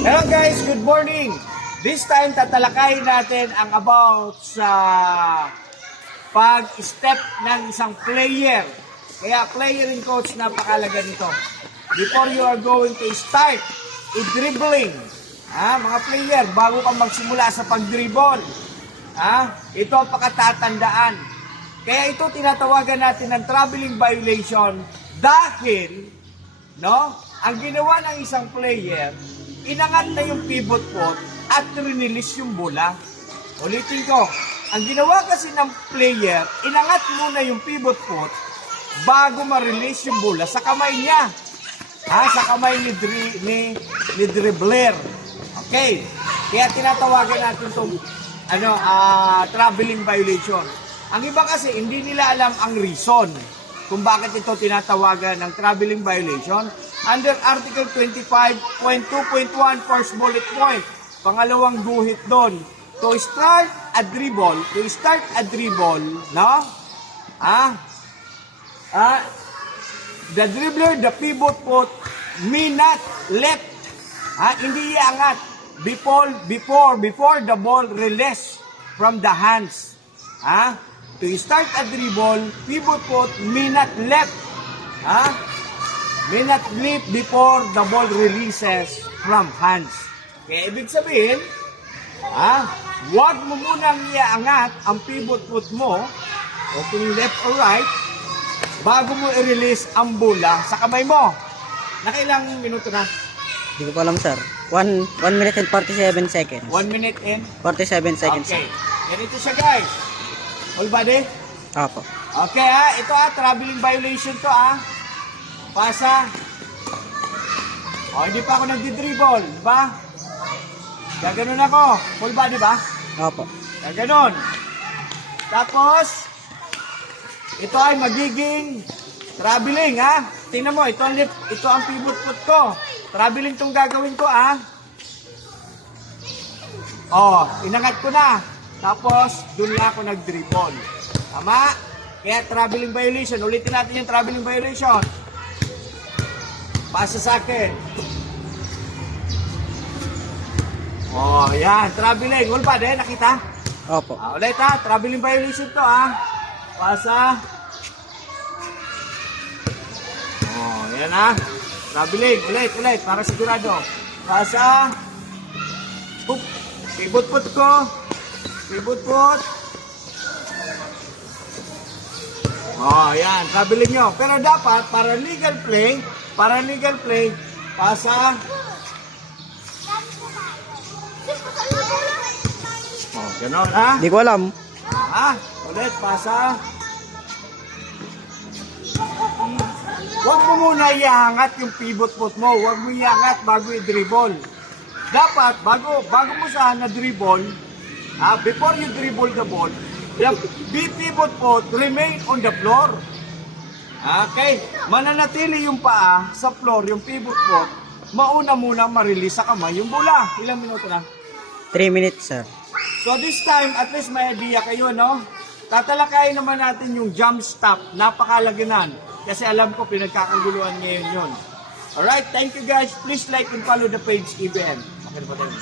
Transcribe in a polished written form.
Hello guys, good morning. This time tatalakayin natin ang about sa pag-step ng isang player. Kaya player and coach, napakalaga nito. Before you are going to start i-dribbling, mga player, bago ka magsimula sa pag-dribble, ito ang pakatatandaan. Kaya ito tinatawagan natin ng traveling violation dahil ang ginawa ng isang player, inangat na yung pivot foot at rinilis yung bola. Ulitin ko, ang ginawa kasi ng player, inangat muna yung pivot foot bago ma-release yung bola sa kamay niya. Sa kamay ni dribbler. Okay. Kaya tinatawagan natin itong traveling violation. Ang iba kasi, hindi nila alam ang reason kung bakit ito tinatawagan ng traveling violation. Under Article 25.2.1 first bullet point, pangalawang guhit doon, to start a dribble, the dribbler, the pivot foot, may not left, hindi iangat before the ball release from the hands. To start a dribble, pivot foot may not left, may not leap before the ball releases from hands. Kaya ibig sabihin, huwag mo munang iaangat ang pivot foot mo, o kung left or right, bago mo i-release ang bola sa kamay mo. Nakailang minuto na? Hindi ko pa alam, sir. 1 minute and 47 seconds. 1 minute and 47 seconds. Okay. Ganito siya, guys. All body? Apo. Okay, ito traveling violation to, Pasa. Hindi pa ako nagdi-dribble, di ba? Gaganon ako. Full body ba? Apo. Gaganon. Tapos, ito ay magiging traveling, Tingnan mo, ito ang pivot foot ko. Traveling tong gagawin ko, inangat ko na. Tapos, doon na ako nag-dribble. Tama? Kaya traveling violation. Ulitin natin yung traveling violation. Pasa sa akin. Yan. Traveling. All ba? Nakita? Opo. Ulit traveling violation to, Pasa. Yan Traveling. Ulit. Para sigurado. Pasa. Pivot foot ko. Pivot foot. Yan. Traveling nyo. Pero dapat, para legal play, pasa. Ganon, Hindi ko alam. Ulit, pasa. Huwag mo muna iangat yung pivot foot mo. Huwag mo iangat bago i-dribble. Dapat, bago mo sana dribble, before you dribble the ball, the pivot foot remain on the floor. Okay? Mananatili yung paa sa floor, yung pivot foot, mauna muna ma-release sa kamay yung bola. Ilang minuto na? 3 minutes, sir. So this time, at least may idea kayo, Tatalakayin naman natin yung jump stop. Napakalaganan. Kasi alam ko, pinagkakaguluhan ngayon yun. Alright, thank you guys. Please like and follow the page EBN. Okay na po tayo.